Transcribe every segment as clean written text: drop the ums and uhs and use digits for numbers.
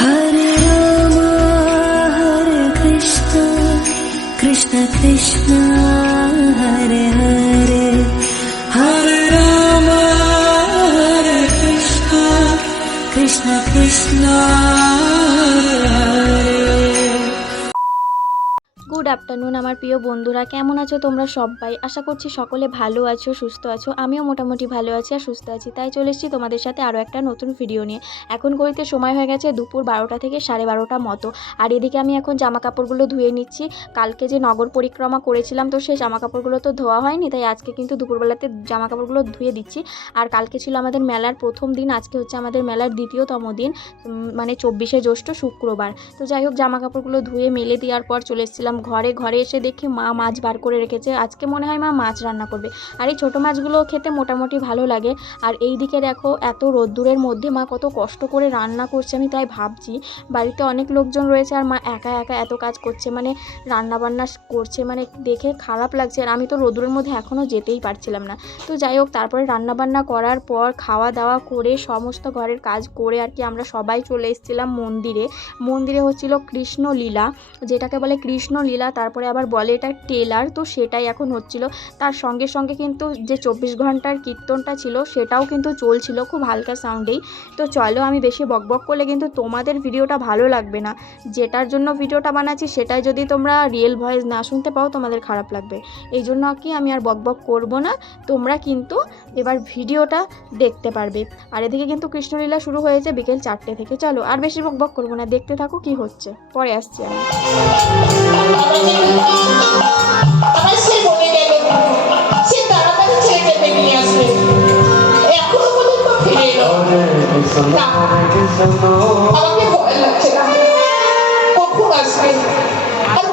হরে রাম হরে কৃষ্ণ কৃষ্ণ কৃষ্ণ হরে হরে হরে রাম হরে Krishna Krishna Krishna good afternoon আমার প্রিয় বন্ধুরা, কেমন আছো তোমরা সবাই? আশা করছি সকলে ভালো আছো, সুস্থ আছো। আমিও মোটামুটি ভালো আছি আর সুস্থ আছি, তাই চলে এসেছি তোমাদের সাথে আরও একটা নতুন ভিডিও নিয়ে। এখন ঘড়িতে সময় হয়ে গেছে দুপুর 12টা থেকে 12:30 মতো। আর এদিকে আমি এখন জামা কাপড়গুলো ধুয়ে নিচ্ছি। কালকে যে নগর পরিক্রমা করেছিলাম তো সেই জামা কাপড়গুলো তো ধোয়া হয়নি, তাই আজকে কিন্তু দুপুরবেলাতে জামা কাপড়গুলো ধুয়ে দিচ্ছি। আর কালকে ছিল আমাদের মেলার প্রথম দিন, আজকে হচ্ছে আমাদের মেলার দ্বিতীয়তম দিন, মানে 24শে জ্যৈষ্ঠ শুক্রবার। তো যাই হোক, জামা কাপড়গুলো ধুয়ে মেলে দেওয়ার পর চলে এসেছিলাম ঘরে এসে দেখি মা মাছ বার করে রেখেছে। আজকে মনে হয় মা মাছ রান্না করবে। আর এই ছোটো মাছগুলো খেতে মোটামুটি ভালো লাগে। আর এই দিকে দেখো, এত রোদ্দুরের মধ্যে মা কত কষ্ট করে রান্না করছে। আমি তাই ভাবছি, বাড়িতে অনেক লোকজন রয়েছে আর মা একা একা এত কাজ করছে, মানে রান্না বান্না করছে, মানে দেখে খারাপ লাগছে। আর আমি তো রোদ্দুরের মধ্যে এখনও যেতেই পারছিলাম না। তো যাই হোক, তারপরে রান্না বান্না করার পর খাওয়া দাওয়া করে সমস্ত ঘরের কাজ করে আর কি আমরা সবাই চলে এসেছিলাম মন্দিরে হচ্ছিল কৃষ্ণলীলা, যেটাকে বলে কৃষ্ণলীলা, তারপরে আবার বলে এটা টেলার। তো সেটাই এখন হচ্ছিল। তার সঙ্গে সঙ্গে কিন্তু যে 24 ঘন্টার কীর্তনটা ছিল সেটাও কিন্তু চলছিল খুব হালকা সাউন্ডেই। তো চলো, আমি বেশি বকবক করলে কিন্তু তোমাদের ভিডিওটা ভালো লাগবে না। যেটার জন্য ভিডিওটা বানাচ্ছি সেটাই যদি তোমরা রিয়েল ভয়েস না শুনতে পাও তোমাদের খারাপ লাগবে। এই জন্য কি আমি আর বকবক করব না, তোমরা কিন্তু এবার ভিডিওটা দেখতে পারবে। আর এদিকে কিন্তু কৃষ্ণলীলা শুরু হয়েছে বিকেল 4টে থেকে। চলো আর বেশি বকবক করবো না, দেখতে থাকো কি হচ্ছে, পরে আসছি আমি। আমার সে বলে গেল সে তাড়াতাড়ি ছেলেটাকে নিয়ে আসবে, এখনো পর্যন্ত ফিরে এলো না। আমাকে ভয় লাগছে না, কখন আসবে। আর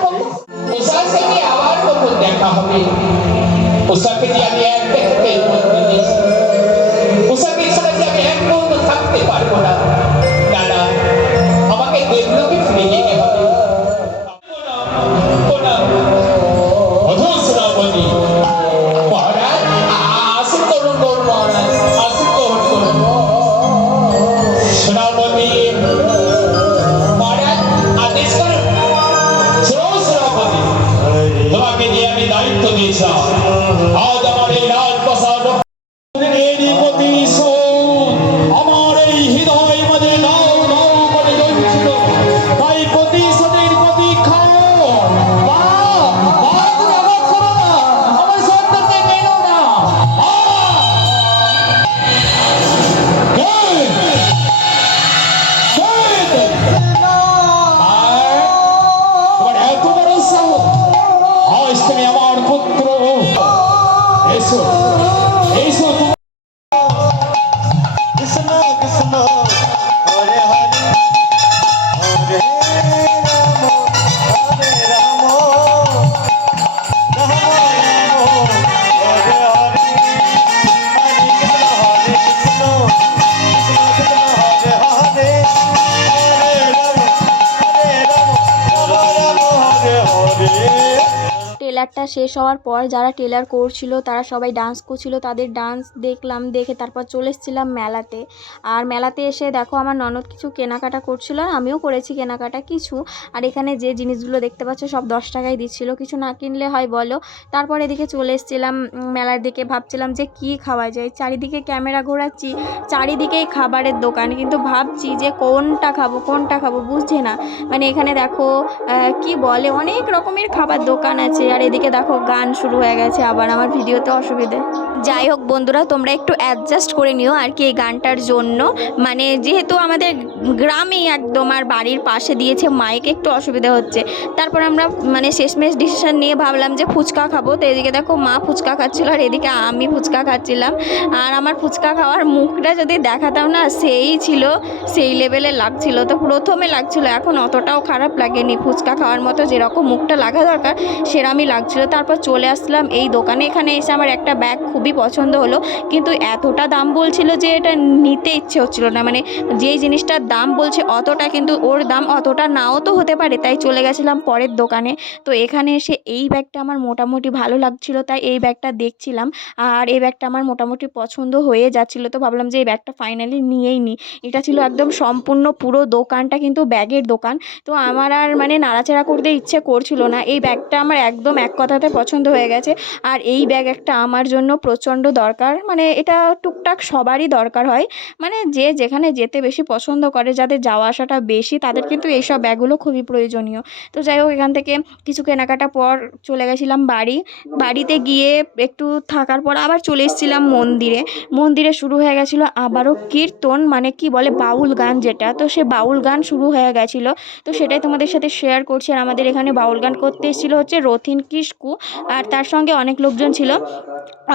উষার সাথে আবার কখন দেখা হবে। উষাকে দিয়ে আমি এক দেখতে উষাকে ছাড়া যে আমি এক মুহূর্ত থাকতে পারবো না। না, আমাকে দেবলোকে ফিরে যেতে হবে। তোমাকে নিয়ে আমি দায়িত্ব দিয়েছিলাম। আজ আমার এই রাজপ্রাসাদ আমার এই হৃদয় মাঝে নাও নাও করে জ্বলছিল। তাই প্রতিশোধের প্রতীক্ষা আমার সন্তানকে মেনো না। এত বড় সাহস, আজ তুমি আমার পুত্র। এসো এসো। কৃষ্ণ কৃষ্ণ হরে হরে হরে রাম হরে রাম রাম রাম হরে হরে হরে কৃষ্ণ কৃষ্ণ হরে হরে হরে রাম রাম হরে হরে। টেলারটা শেষ হওয়ার পর যারা টেলার করছিল তারা সবাই ডান্স করছিল, তাদের ডান্স দেখলাম, দেখে তারপর চলে এসেছিলাম মেলাতে। আর মেলাতে এসে দেখো আমার ননদ কিছু কেনাকাটা করছিল আর আমিও করেছি কেনাকাটা কিছু। আর এখানে যে জিনিসগুলো দেখতে পাচ্ছ সব 10 টাকায় দিচ্ছিল, কিছু না কিনলে হয় বলো। তারপর এদিকে চলে এসেছিলাম মেলার দিকে, ভাবছিলাম যে কি খাওয়া যায়। চারিদিকে ক্যামেরা ঘোরাচ্ছি, চারিদিকেই খাবারের দোকান, কিন্তু ভাবছি যে কোনটা খাবো বুঝছে না। মানে এখানে দেখো কি বলে অনেক রকমের খাবার দোকান আছে। আর এদিকে দেখো গান শুরু হয়ে গেছে আবার, আমার ভিডিওতে অসুবিধে। যাই হোক বন্ধুরা, তোমরা একটু অ্যাডজাস্ট করে নিও আর কি এই গানটার জন্য। মানে যেহেতু আমাদের গ্রামেই একদম আর বাড়ির পাশে দিয়েছে মাইক, একটু অসুবিধা হচ্ছে। তারপর আমরা মানে শেষমেশ ডিসিশন নিয়ে ভাবলাম যে ফুচকা খাবো। তো এদিকে দেখো মা ফুচকা খাচ্ছিল আর এদিকে আমি ফুচকা খাচ্ছিলাম। আর আমার ফুচকা খাওয়ার মুখটা যদি দেখাতাম না, সেই লেভেলে লাগছিল। তো প্রথমে লাগছিল, এখন অতটাও খারাপ লাগেনি। ফুচকা খাওয়ার মতো যেরকম মুখটা লাগা দরকার সেরকমই লাগছে। লাগছিল। তারপর চলে আসলাম এই দোকানে। এখানে এসে আমার একটা ব্যাগ খুবই পছন্দ হলো, কিন্তু এতটা দাম বলছিল যে এটা নিতে ইচ্ছে হচ্ছিল না। মানে যেই জিনিসটার দাম বলছে অতটা, কিন্তু ওর দাম অতটা নাও তো হতে পারে, তাই চলে গেছিলাম পরের দোকানে। তো এখানে এসে এই ব্যাগটা আমার মোটামুটি ভালো লাগছিল, তাই এই ব্যাগটা দেখছিলাম। আর এই ব্যাগটা আমার মোটামুটি পছন্দ হয়ে যাচ্ছিলো, তো ভাবলাম যে এই ব্যাগটা ফাইনালি নিয়েই নিই। এটা ছিল একদম সম্পূর্ণ পুরো দোকানটা কিন্তু ব্যাগের দোকান। তো আমার আর মানে নাড়াচাড়া করতে ইচ্ছে করছিল না। এই ব্যাগটা আমার একদম এক কথাতে পছন্দ হয়ে গেছে। আর এই ব্যাগ একটা আমার জন্য প্রচণ্ড দরকার, মানে এটা টুকটাক সবারই দরকার হয়। মানে যে যেখানে যেতে বেশি পছন্দ করে, যাদের যাওয়া আসাটা বেশি, তাদের কিন্তু এইসব ব্যাগগুলো খুবই প্রয়োজনীয়। তো যাই হোক, এখান থেকে কিছু কেনাকাটা পর চলে গেছিলাম বাড়িতে গিয়ে একটু থাকার পর আবার চলে এসেছিলাম মন্দিরে শুরু হয়ে গেছিলো আবারও কীর্তন, মানে কি বলে বাউল গান যেটা, তো সে বাউল গান শুরু হয়ে গেছিলো। তো সেটাই তোমাদের সাথে শেয়ার করছি। আর আমাদের এখানে বাউল গান করতে এসেছিলো হচ্ছে রথিন কিস্কু, আর তার সঙ্গে অনেক লোকজন ছিল।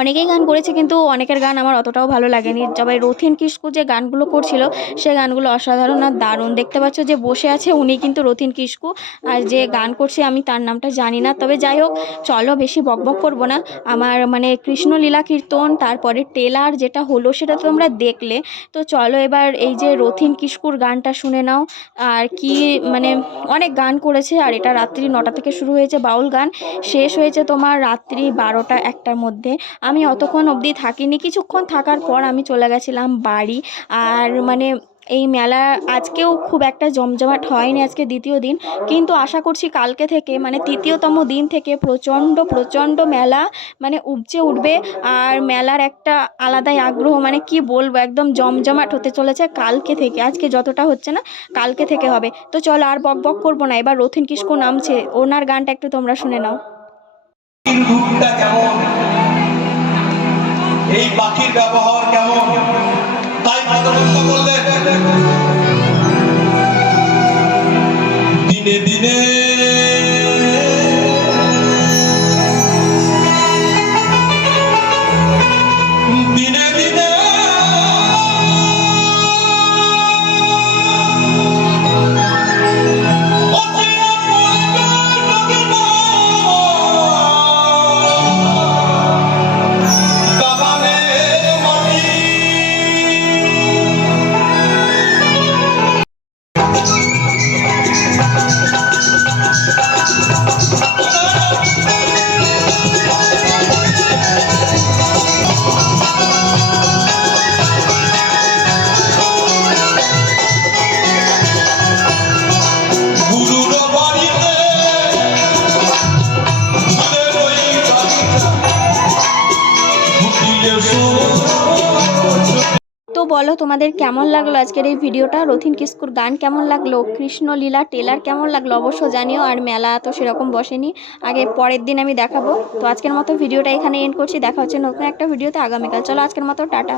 অনেকেই গান করেছে, কিন্তু অনেকের গান আমার অতটাও ভালো লাগেনি। তবে রথিন কিস্কু যে গানগুলো করছিল, সে গানগুলো অসাধারণ আর দারুণ। দেখতে পাচ্ছ যে বসে আছে, উনি কিন্তু রথিন কিস্কু। আর যে গান করছে আমি তার নামটা জানি না। তবে যাই হোক, চলো বেশি বকবক করবো না। আমার মানে কৃষ্ণলীলা কীর্তন তারপরে টেলার যেটা হলো সেটা তো তোমরা দেখলে। তো চলো এবার এই যে রথিন কিস্কুর গানটা শুনে নাও। আর কি মানে অনেক গান করেছে, আর এটা রাত্রি 9টা থেকে শুরু হয়েছে বাউল গান, শেষ হয়েছে তোমার রাত্রি 12টা 1টার মধ্যে। আমি অতক্ষণ অবধি থাকিনি, কিছুক্ষণ থাকার পর আমি চলে গেছিলাম বাড়ি। আর মানে এই মেলা আজকেও খুব একটা জমজমাট হয়নি, আজকে দ্বিতীয় দিন, কিন্তু আশা করছি কালকে থেকে মানে তৃতীয়তম দিন থেকে প্রচণ্ড মেলা মানে উপচে উঠবে। আর মেলার একটা আলাদাই আগ্রহ, মানে কি বলবো, একদম জমজমাট হতে চলেছে কালকে থেকে। আজকে যতটা হচ্ছে না, কালকে থেকে হবে। তো চলো আর বক করবো না, এবার রথিন কিস্কু নামছে, ওনার গানটা একটু তোমরা শুনে নাও। রূপটা কেমন, এই পাখির ব্যবহার কেমন, তাই ভগবন্তী বললেন দিনে দিনে দিনে দিনে তো বলো তোমাদের কেমন লাগলো আজকের এই ভিডিওটা, রথিন কিস্কুর গান কেমন লাগলো, কৃষ্ণলীলা টেলার কেমন লাগলো অবশ্য জানিও। আর মেলা তো সেরকম বসেনি, আগে পরের দিন আমি দেখাবো। তো আজকের মতো ভিডিওটা এখানে এন্ড করছি, দেখা হচ্ছে নতুন একটা ভিডিওতে আগামীকাল। চলো আজকের মতো টাটা।